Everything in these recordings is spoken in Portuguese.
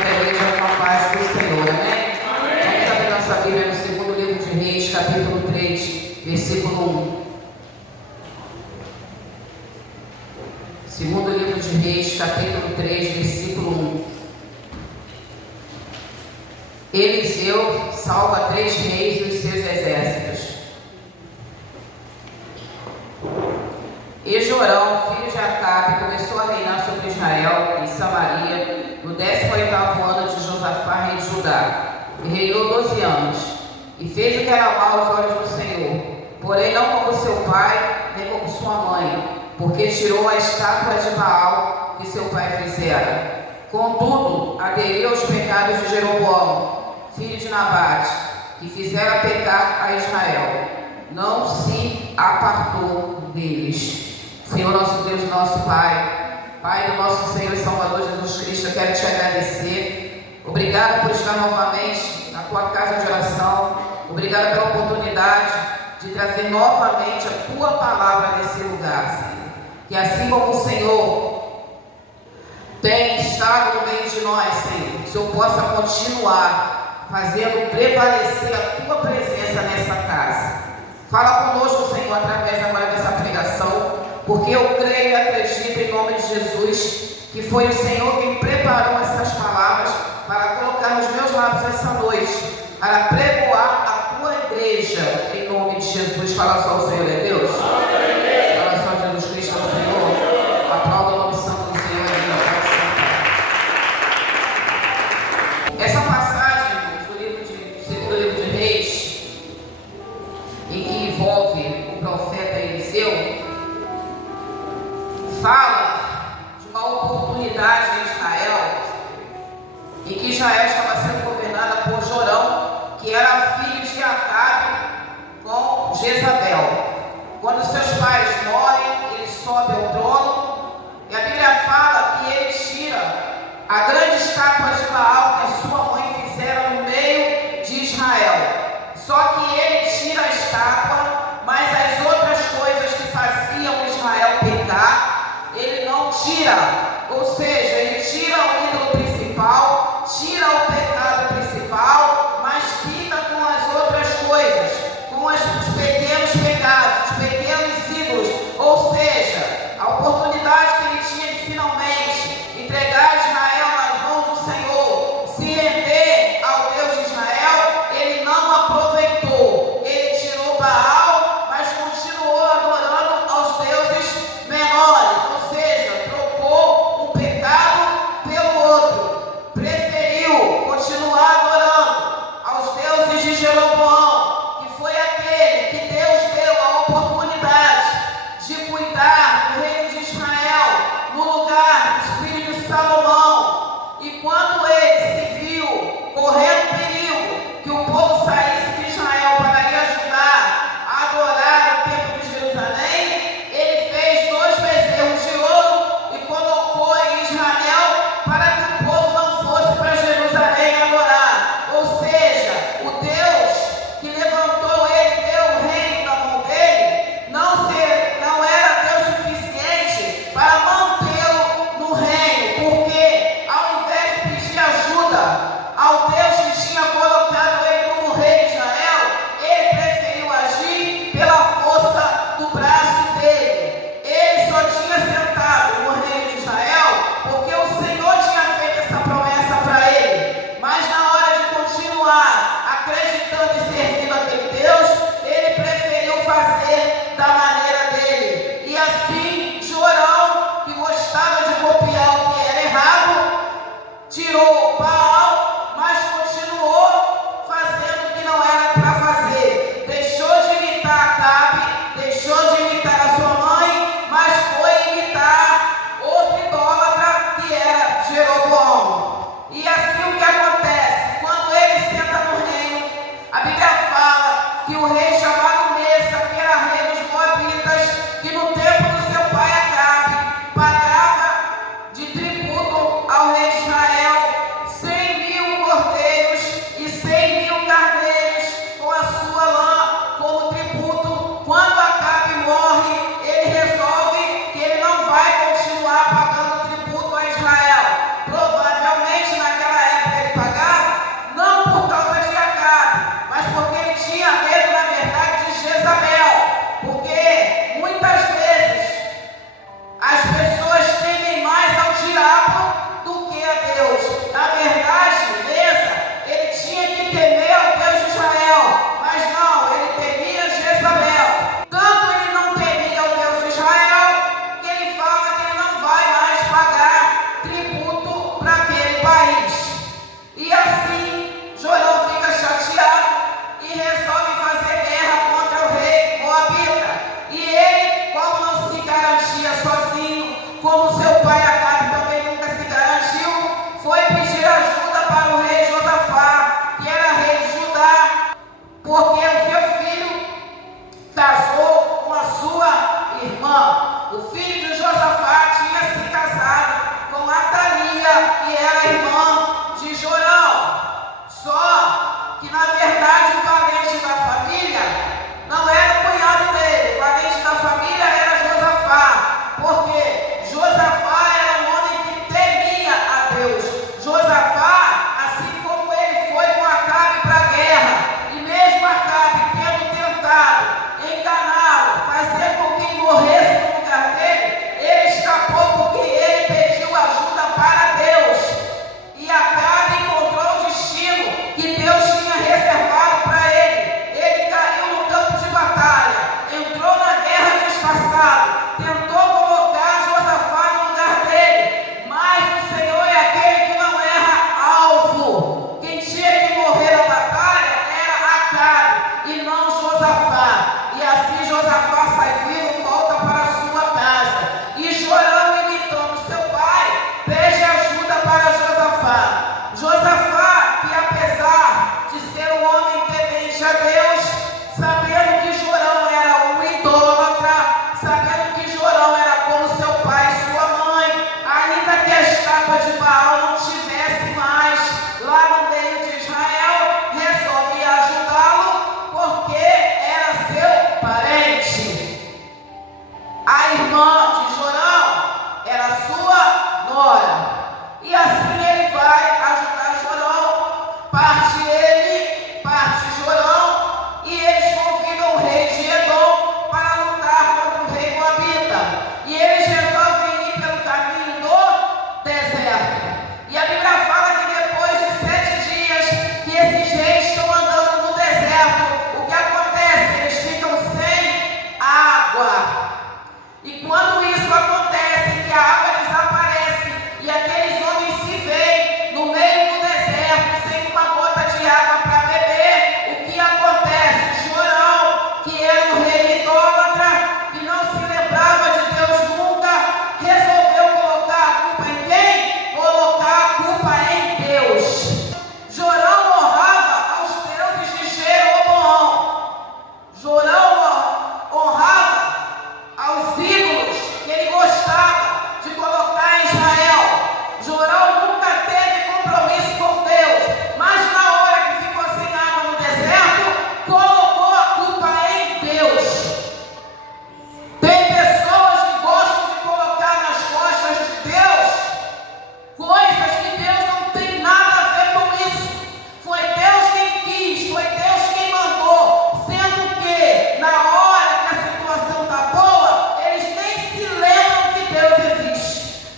da igreja com a paz do Senhor, amém? Vamos abrir nossa Bíblia no segundo livro de Reis, capítulo 3, versículo 1. Segundo livro de Reis, capítulo 3, versículo 1. Eliseu salva 3 reis dos seus exércitos. E Jorão, filho de Acabe, começou a reinar sobre Israel, em Samaria, no 18º ano de Josafá, rei de Judá, e reinou 12 anos, e fez o que era mal aos olhos do Senhor, porém não como seu pai, nem como sua mãe, porque tirou a estátua de Baal que seu pai fizera. Contudo, aderiu aos pecados de Jeroboão, filho de Nabate, que fizera pecar a Israel. Não se apartou deles. Senhor nosso Deus, nosso Pai, Pai do nosso Senhor e Salvador Jesus Cristo, eu quero te agradecer. Obrigado por estar novamente na tua casa de oração. Obrigado pela oportunidade de trazer novamente a tua palavra nesse lugar, Senhor. Que assim como o Senhor tem estado no meio de nós, Senhor, que o Senhor possa continuar fazendo prevalecer a tua presença nessa casa. Fala conosco, Senhor, através agora dessa pregação, porque eu creio e acredito em nome de Jesus que foi o Senhor quem preparou essas palavras para colocar nos meus lábios essa noite, para pregoar a tua igreja, em nome de Jesus. Fala só, o Senhor é Deus. Fala só, Jesus Cristo é o Senhor. Aplauda o nome santo do Senhor. Essa passagem do segundo livro de Reis, em que envolve o profeta Eliseu, fala de uma oportunidade em Israel, em que Israel estava sendo governada por Jorão, que era filho de Acabe com Jezabel. Quando seus pais morrem, ele sobe ao trono, e a Bíblia fala que ele tira a grande estátua de Baal que a sua mãe fizera no meio de Israel. Só que ele tira a estátua, mas as outras coisas que faziam Israel pecar, ele não tira. Ou seja, ele tira o ídolo principal, tira o pecado principal, mas fica com as outras coisas, com os pequenos pecados, os pequenos ídolos. Ou seja, a oportunidade que ele tinha de finalmente entregar Israel nas mãos do Senhor, se render ao Deus de Israel, ele não aproveitou. Ele tirou Baal, mas continuou adorando aos deuses menores, ou seja, trocou um pecado pelo outro, preferiu continuar adorando aos deuses de Jeroboão, que foi aquele que Deus deu a oportunidade de cuidar do reino de Israel no lugar dos filhos de Salomão. E quando ele se viu correndo perigo que o povo saísse de Israel para lhe ajudar a adorar o templo de Jerusalém, ele fez 2 bezerros de ouro e colocou em Israel para que o povo não fosse para Jerusalém adorar. Ou seja, o Deus que levantou ele, deu o reino na mão dele, não era Deus suficiente para mantê-lo no reino, porque ao invés de pedir ajuda ao Deus que tinha colocado ele como rei de Israel, ele preferiu agir pela força do braço dele. Ele só tinha sentado no reino de Israel porque o Senhor tinha feito essa promessa para ele. Mas na hora de continuar acreditando e servindo aquele Deus, ele preferiu fazer da maneira dele. E assim, Jorão, que gostava de copiar o que era errado, tirou Baal, mas continuou fazendo o que não era para fazer. Deixou de imitar Acabe, deixou de imitar a sua mãe, mas foi imitar outro idólatra que era Jeroboão. E assim o que acontece? Quando ele senta no reino, a Bíblia fala que o rei chamado Messa, que era rei dos Moabitas, que no tempo do seu pai Acabe pagava de tributo ao rei de Israel, Josafá, que apesar de ser um homem temente a Deus, sabendo que Jorão era um idólatra, sabendo que Jorão era como seu pai e sua mãe, ainda que a estátua de Baal não tivesse mais lá no meio de Israel, resolve ajudá-lo porque era seu parente. A irmã de Jorão era sua nora. E assim ele vai ajudar Jorão, parte ele, parte Jorão, e eles convidam o rei de Edom para lutar contra o rei Moabita. E eles resolvem ir pelo caminho do deserto. E a Bíblia fala que depois de 7 dias que esses reis estão andando no deserto, o que acontece? Eles ficam sem água. E quando isso acontece, que a água desaparece e aqueles homens se veem no meio do deserto, sem uma gota de água para beber, o que acontece? Jorão, que era um rei idólatra, que não se lembrava de Deus nunca, resolveu colocar a culpa em quem? Colocar a culpa em Deus. Jorão honrava aos deuses de Jeroboão. Jorão honrava aos ídolos que ele gostava de colocar em Israel. Jorão nunca teve compromisso com Deus, mas na hora que ficou sem água no deserto, colocou a culpa em Deus. Tem pessoas que gostam de colocar nas costas de Deus coisas que Deus não tem nada a ver com isso. Foi Deus quem quis, foi Deus quem mandou, sendo que na hora que a situação está boa, eles nem se lembram que Deus existe.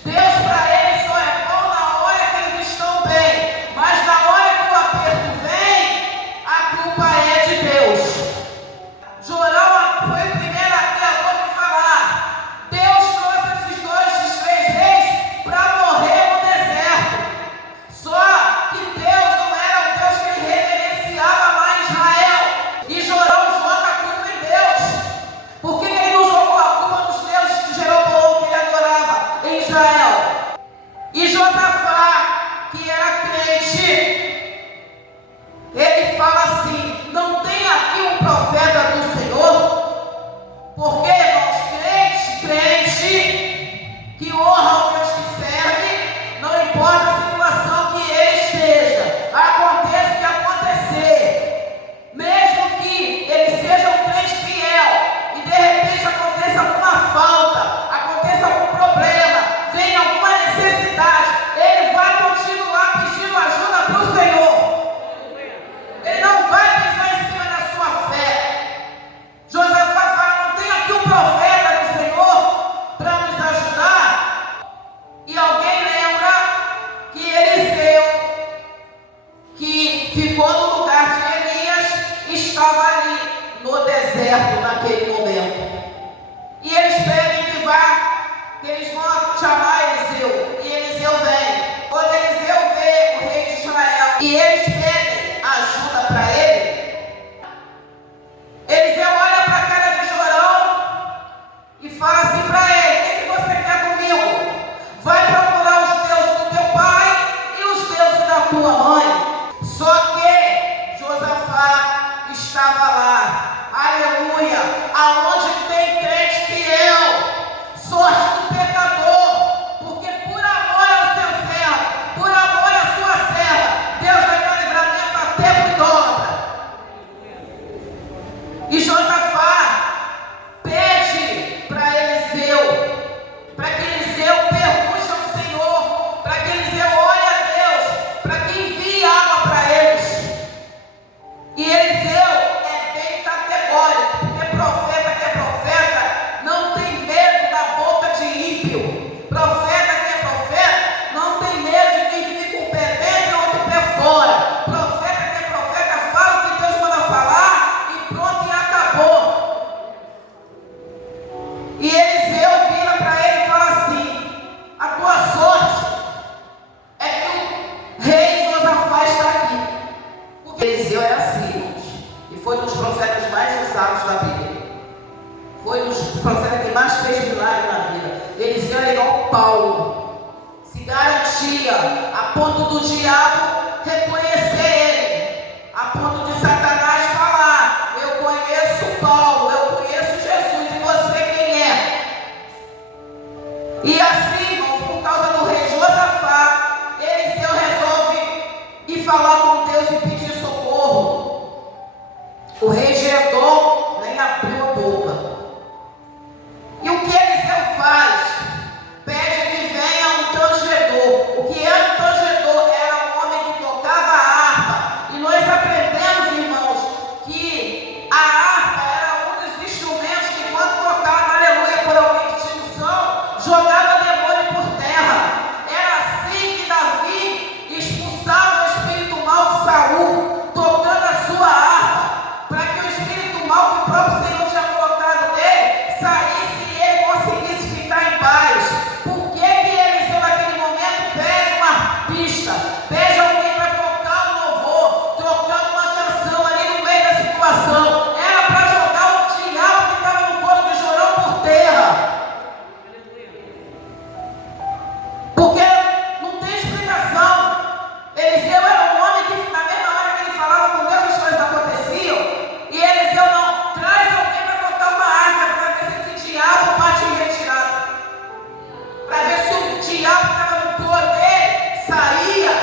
Deus para eles só é bom na hora que eles estão bem, mas na hora que o aperto vem, a culpa é de Deus. Jorão foi o primeiro a falar. Deus trouxe esses 3 reis para morrer no deserto. Só que Deus não era o Deus que ele reverenciava lá em Israel. E Jorão joga a culpa em Deus. Por que ele não jogou a culpa nos deuses de Jeroboão que ele adorava em Israel? E Josafá, que era crente, ele fala assim: não tem aqui um profeta do Senhor? Porque, irmãos, crente que honra o Deus que serve, não importa a situação que ele esteja, aconteça o que acontecer, mesmo que ele seja um crente fiel, e de repente aconteça alguma falta, aconteça algum problema, venha alguma necessidade, ele vai continuar pedindo ajuda para o Senhor. Ele não vai pisar em cima da sua fé. Josafá fala: não tem aqui um profeta do Senhor para nos ajudar? E alguém lembra que Eliseu, que ficou no lugar de Elias, estava ali no deserto naquele momento. E eles pedem que vá, que eles vão chamar Eliseu. E Eliseu vem. Quando Eliseu vê o rei de Israel e eles pedem ajuda para ele, Eliseu olha para a cara de Jorão e fala assim para ele: o que você quer comigo? Vai procurar os deuses do teu pai e os deuses da tua mãe. Só que Josafá estava lá, aleluia, aonde tem crente fiel, sorte do pecador, porque por amor ao seu servo, por amor à sua serva, Deus vai dar livramento até para o idólatra. E Josafá pede para Eliseu, para que Eliseu pergunte ao Senhor, para que Eliseu ore a Deus, para que envie água para eles. E Eliseu é bem categórico, porque profeta que é profeta não tem medo da boca de ímpio. Profeta que é profeta não tem medo de quem vive com o pé dentro e outro pé fora. Profeta que é profeta fala o que Deus manda falar e pronto, e acabou. E Eliseu vira para ele e fala assim: a tua sorte é que o rei Josafá está aqui. Porque Eliseu era assim, irmãos, e foi um dos profetas mais usados da Bíblia. Foi um dos profetas que mais fez milagre na vida. Eliseu era igual Paulo, se garantia a ponto do diabo falar com Deus e pedir socorro. O rei de Edom nem abriu a boca. E o que Eliseu faz? Pede que venha um tangedor. O que era um tangedor? Era um homem que tocava a harpa. E nós aprendemos, irmãos, que a harpa era um dos instrumentos que, quando tocava, aleluia, por alguém que tinha unção, jogava demônio por terra. Era assim que Davi expulsava o espírito mal de Saul, tocando a sua harpa, para que o espírito mal que o próprio Senhor tinha colocado nele saísse e ele conseguisse ficar em paz. Por que Eliseu naquele momento pede uma arpista, pede alguém para tocar um louvor, tocando uma canção ali no meio da situação? Era para jogar o diabo que estava no corpo de Jorão por terra. Porque não tem explicação. Eliseu era um homem que, na mesma hora que ele falava com Deus, as coisas aconteciam. E Eliseu não traz alguém para tocar uma harpa, para ver se esse diabo bate em retirada, para ver se o diabo que estava no corpo dele saía.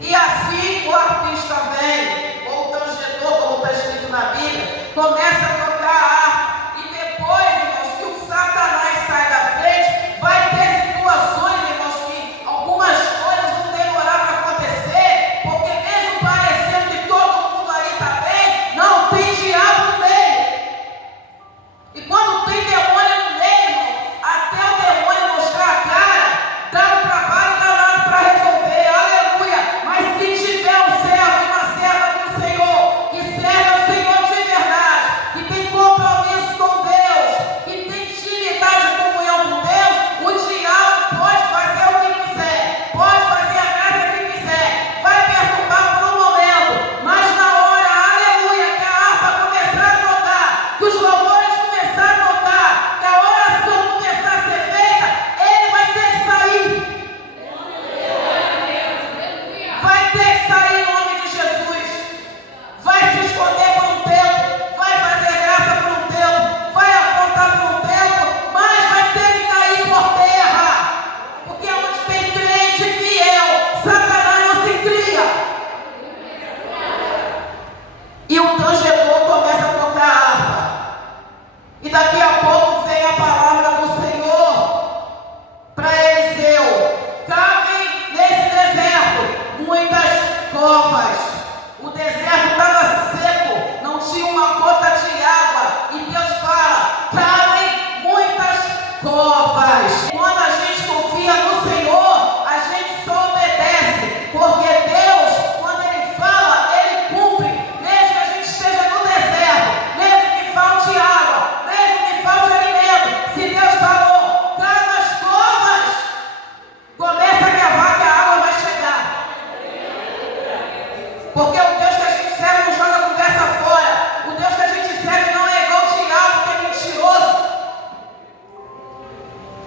E assim o arpista vem, ou o tangedor, como está escrito na Bíblia, começa a tocar a harpa. E depois, irmãos, que o Satanás sai da frente, vai ter situações, irmãos, que algumas coisas vão demorar para acontecer, porque mesmo parecendo que todo mundo ali está bem, não tem diabo no meio. E quando tem demônio no meio, irmão, até o demônio mostrar a cara, dá um trabalho danado para resolver, aleluia. Mas se tiver um servo e uma serva do Senhor, que serve ao Senhor de verdade, que tem compromisso com Deus, que tem intimidade e comunhão com Deus, o diabo pode fazer o que quiser, pode fazer a graça que quiser, vai perturbar por um momento, mas na hora, aleluia, que a harpa começar a tocar, que os louvores começarem a tocar, que a oração começar a ser feita, ele vai ter que sair. Vai ter que sair em nome de Jesus. Vai se esconder por um tempo, vai fazer graça por um tempo, vai afrontar por um tempo, mas vai ter que cair por terra. Porque onde tem crente fiel, Satanás não se cria. E o tangedor começa a tocar a harpa. E daqui a pouco vem a palavra do Senhor para Eliseu: cavem nesse deserto muitas covas. O deserto estava seco, não tinha uma gota de água. E Deus fala: cavem muitas covas. Quando a gente confia no Senhor, a gente só obedece, porque Deus, quando Ele fala, Ele cumpre. Mesmo que a gente esteja no deserto, mesmo que falte água, mesmo que falte alimento, se Deus falou, cava as covas, começa a cavar que a água vai chegar. Porque o Deus que a gente serve não joga a conversa fora. O Deus que a gente serve não é igual o diabo, que é mentiroso.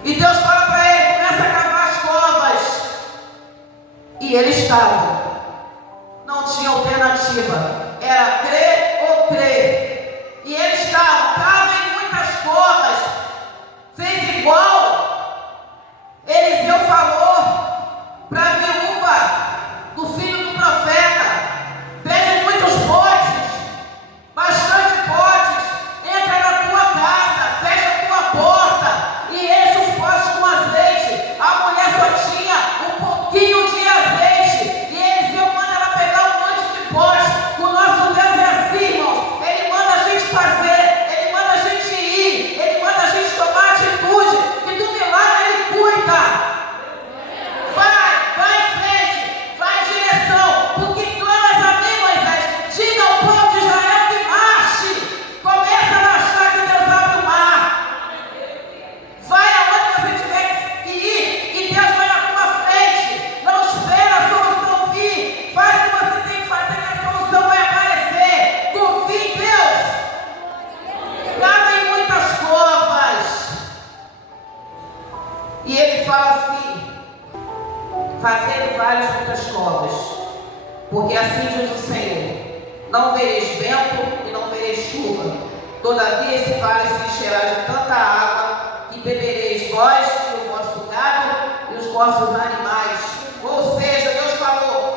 E Deus fala para ele: começa a cavar as covas. E ele estava. Não tinha alternativa. Era crer ou crer. E ele estava. Cavem muitas covas. Fez igual Eliseu falou para a viúva do filho do profeta: pede muitos potes, bastante potes, entra na tua casa, fecha a tua porta e enche os potes com azeite. A mulher só tinha um pouquinho de azeite e Eliseu manda ela pegar um monte de potes. O nosso Deus é assim, irmãos. Ele manda a gente fazer, Ele manda a gente ir, Ele manda a gente tomar atitude, que do milagre Ele cuida. Vai em frente, vai em direção, porque clamas a mim, Moisés. Diga ao povo de Israel que marche. Começa a marchar, que Deus abre o mar. Vai aonde você tiver que ir, que Deus vai na tua frente. Não espera a solução vir. Faz o que você tem que fazer, que a solução vai aparecer. Confie em Deus. Cava em muitas covas. E ele fala assim: fazendo várias muitas covas, porque assim diz o Senhor: não vereis vento e não vereis chuva, todavia esse vale se encherá de tanta água que bebereis vós e o vosso gado e os vossos animais. Ou seja, Deus falou: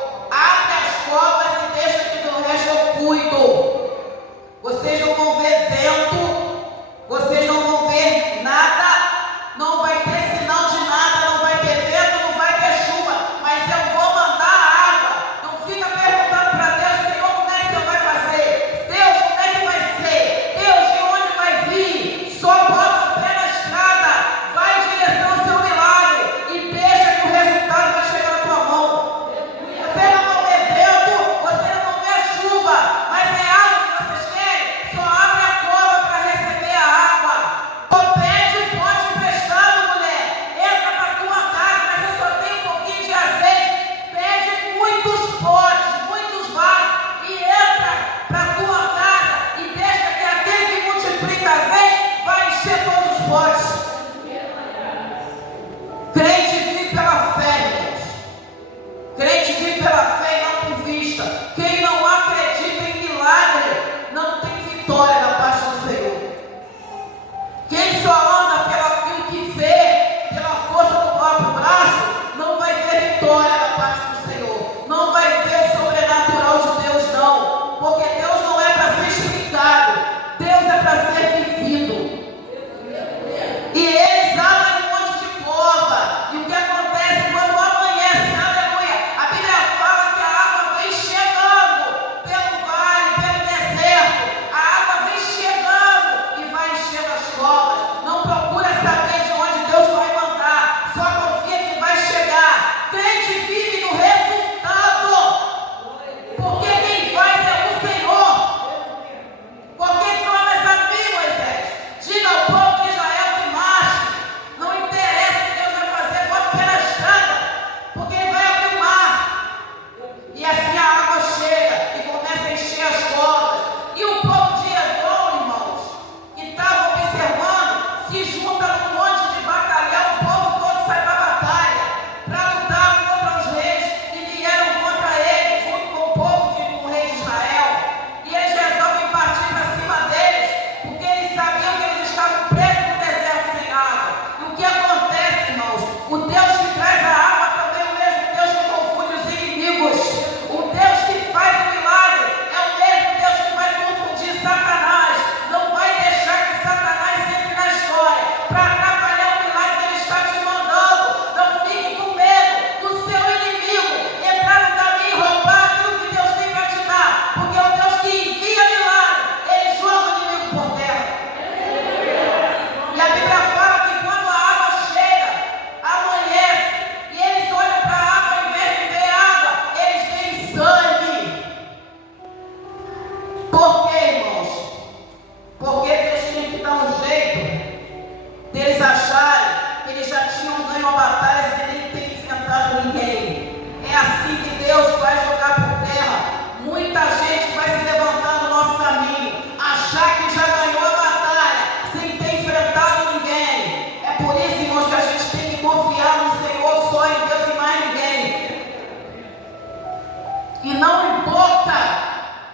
E não importa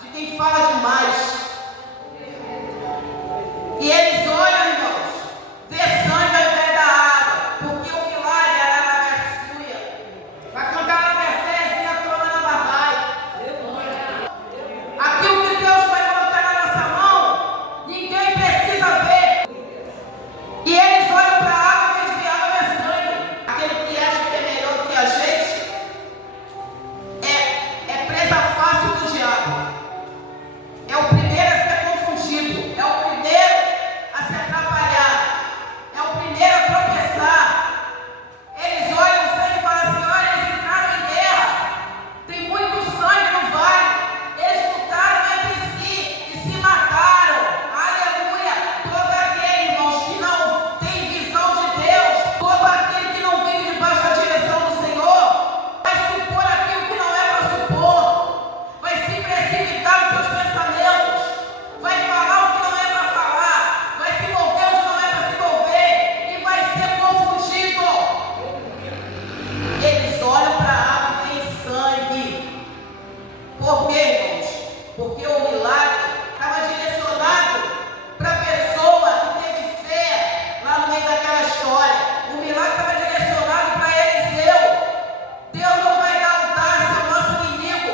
de quem fala demais. E eles olham, irmãos, vê sangue ao invés da água, porque o milagre era na versuia. Vai contar na versésia e a toma na barbaia. Aquilo que Deus vai colocar na nossa mão, ninguém precisa ver. E eles olham para a água e dizem, água é sangue. Aquele que acha que é melhor do que a gente é presa fácil do diabo. É o primeiro a ser confundido. É o primeiro a se atrapalhar. É o primeiro a tropeçar. Eles olham o sangue e falam assim, olha, eles entraram em guerra. Tem muito sangue no vale. Eles lutaram entre si e se mataram. Aleluia. Todo aquele, irmãos, que não tem visão de Deus, todo aquele que não vive debaixo da direção do Senhor, vai supor aquilo que não é para supor. Vai se precipitar nos seus pensamentos. Vai falar o que não é para falar. Vai se mover onde não é para se mover. E vai ser confundido. Eles olham para a água e tem sangue. Por quê, irmãos? Porque o milagre estava direcionado para a pessoa que teve fé lá no meio daquela história. O milagre estava direcionado para Eliseu. Deus não vai dar um taça ao nosso inimigo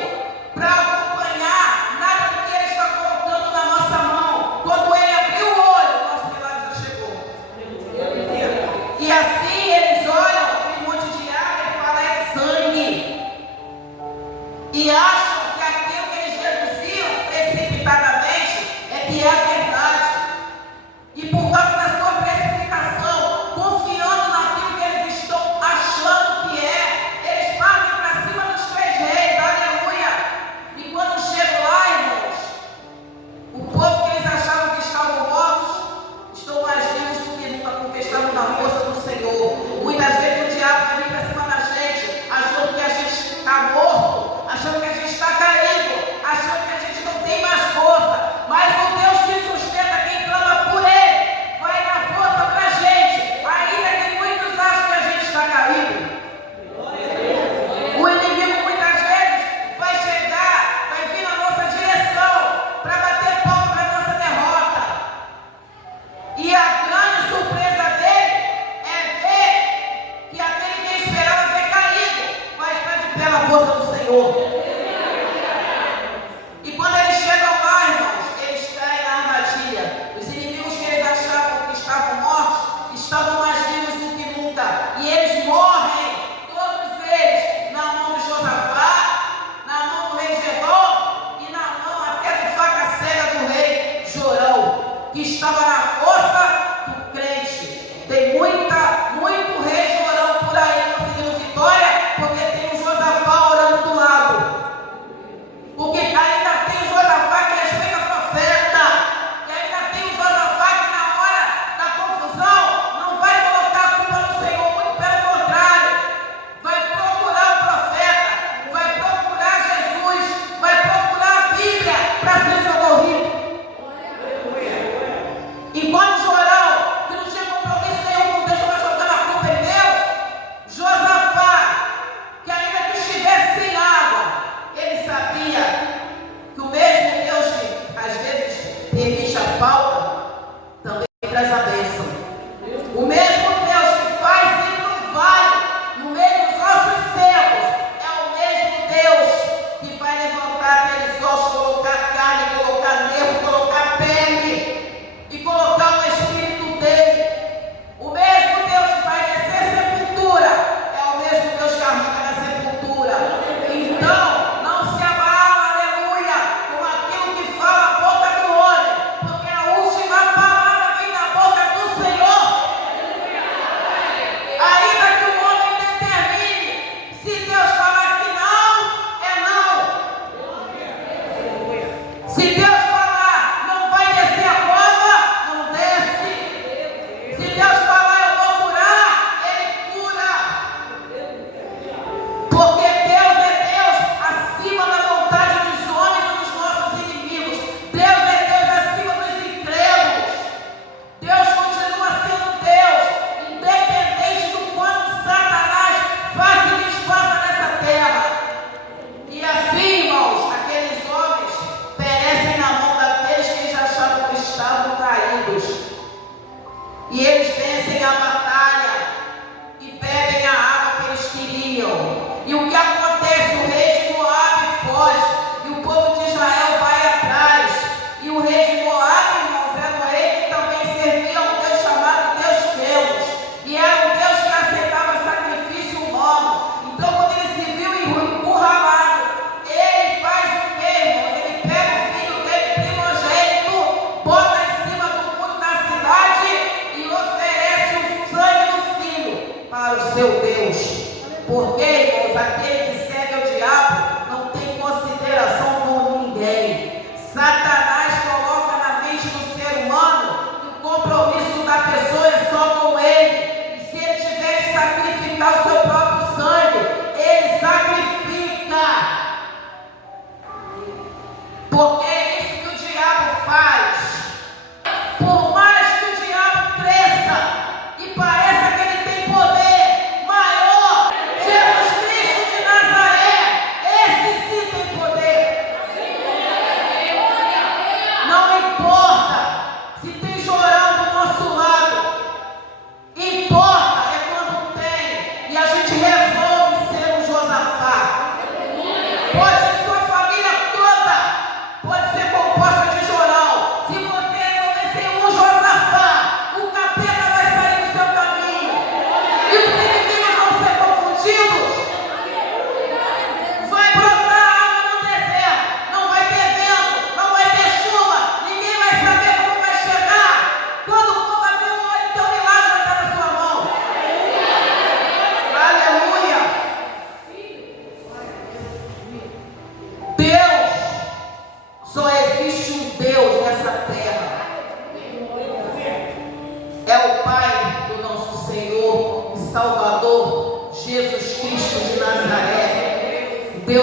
para acompanhar nada do que ele está colocando na nossa mão. Quando ele abriu o olho, o nosso milagre já chegou. E assim eles olham aquele monte de água e falam, é sangue. E acham que aquilo que eles deduziam precipitadamente é que é a verdade. E por causa da sua precipitação, confiando naquilo que eles estão achando que é, eles partem para cima dos 3 reis, aleluia. E quando chegam lá, irmãos, o povo que eles achavam que estavam mortos, estão mais vivos do que nunca, porque estavam na força do Senhor. Muitas vezes o diabo vai vir para cima da gente, achando que a gente está morto, achando que a gente está caído, achando que a gente não tem mais força. Mas o Deus que sustenta quem clama por Ele, vai dar força para a gente, ainda que muitos achem que a gente está caído. O inimigo muitas vezes vai chegar, vai vir na nossa direção para bater palma para a nossa derrota. E a grande surpresa dele é ver que aquele que esperava ter caído vai estar de pé na força do Senhor. E quando eles chegam lá, irmãos, eles caem na armadilha. Os inimigos que eles achavam que estavam mortos estavam mais vivos do que nunca. E eles morrem, todos eles, na mão de Josafá, na mão do rei Gedor e na mão até do faca cega do rei Jorão, que estava na força do crente. Tem muito rei Jorão por aí conseguindo vitória, porque tem o Josafá orando do lado.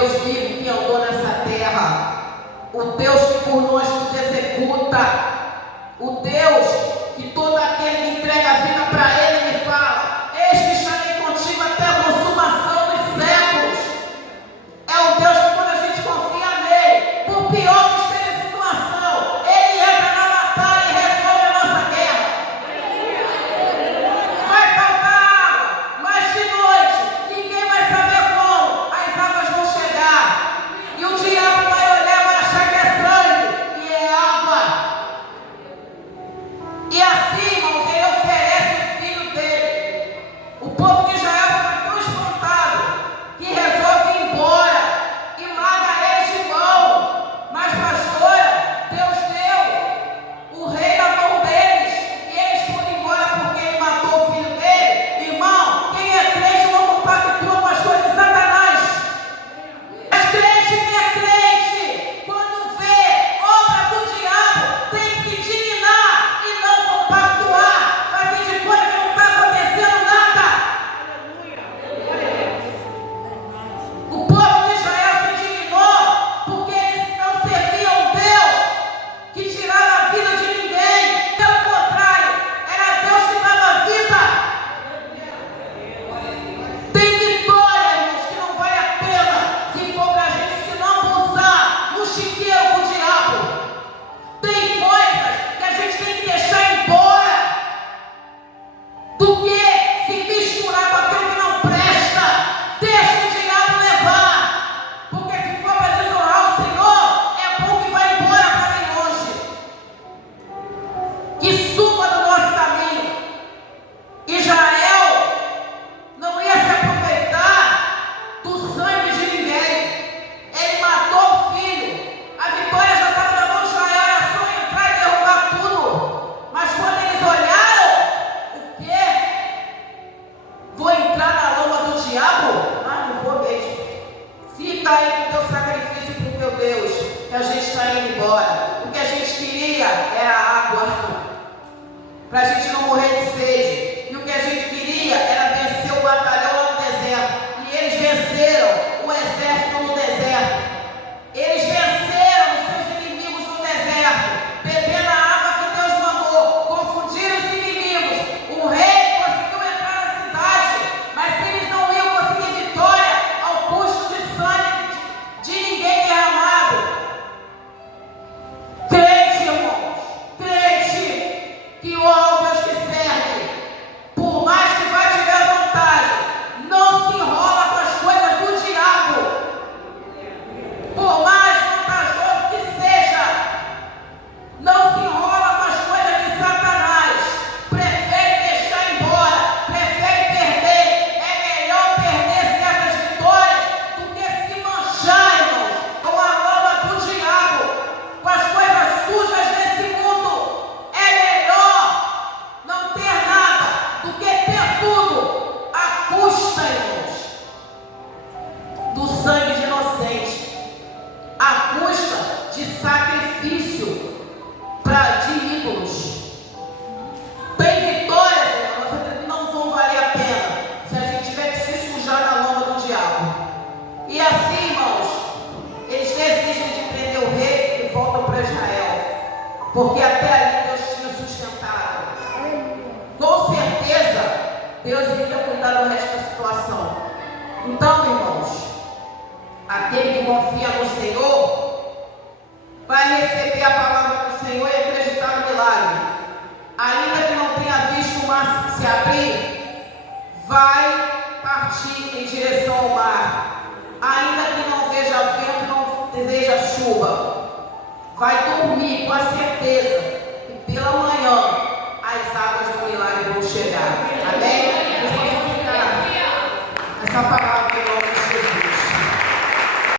Deus vivo que andou nessa terra, o Deus que por nós tudo executa, o Deus que todo aquele que entrega a vida para Ele me fala: eis que estarei contigo até a consumação dos séculos. É um Deus que, quando a gente confia nele, por pior que esteja a situação, Ele entra na batalha e resolve a nossa guerra. Vai faltar água, mas de noite ninguém vai saber como as águas vão chegar. E o diabo vai olhar, vai achar que é sangue, e é água. E assim, irmãos, ele oferece o filho dele. O povo de Israel está tão espantado que resolve ir embora e larga eles de mão. Mas, pastora, Deus deu o rei na mão deles e eles foram embora porque ele matou o filho dele. Irmão, quem é crente não compactua com as coisas de Satanás. Mas crente que é crente, quando vê obra do diabo, tem que se dignar e não compactuar, fazer de conta que não está acontecendo nada. O povo de Israel se indignou porque eles não serviam um Deus que tirava a vida de ninguém. Pelo contrário, era Deus que dava a vida. Tem vitória, irmãos, que não vale a pena se for para a gente se não abusar no chiqueiro com o diabo. Tem coisas que a gente tem que deixar embora do que se misturar com aquilo que não presta. Deixa o diabo levar, porque se for para desonrar o Senhor, é bom que vá embora para bem longe, que suma do nosso caminho. Israel não ia se aproveitar do sangue de ninguém. Ele matou o filho. A vitória já estava na mão de Israel, era só entrar e derrubar tudo. Mas quando eles olharam, o quê? Vou entrar na lama do diabo? Ah, não vou mesmo. Fica aí com o teu sacrifício para o teu Deus, que a gente está indo embora. O que a gente queria era água, para a gente não morrer de sede. E o que a gente queria era vencer o batalhão lá no deserto. E eles venceram o exército no deserto. Eles venceram os seus inimigos no deserto, bebendo a água que Deus mandou, confundiram os inimigos. O rei conseguiu entrar na cidade, mas eles não iam conseguir vitória ao custo de sangue de ninguém derramado. Crente, irmãos, crente que honra o Deus que serve, por mais que vá tiver vantagem, não se enrola com as coisas do diabo. Por mais vantajoso que seja, não se enrola com as coisas de Satanás. Prefere deixar embora, prefere perder. É melhor perder certas vitórias do que se manchar, irmãos, com a lama do diabo, com as coisas sujas desse mundo. É melhor não ter nada do que ter tudo à custa, irmãos, do sangue de inocente, à custa de sacrifício de ídolos. Tem vitórias, irmãos, que não vão valer a pena se a gente tiver que se sujar na lama do diabo. E assim, irmãos, eles desistem de prender o rei e voltam para Israel, porque até ali Deus tinha sustentado. Com certeza, Deus iria cuidar do resto da situação. Então, irmãos, aquele que confia no Senhor vai receber a palavra do Senhor e acreditar no milagre. Ainda que não tenha visto o mar se abrir, vai partir em direção ao mar.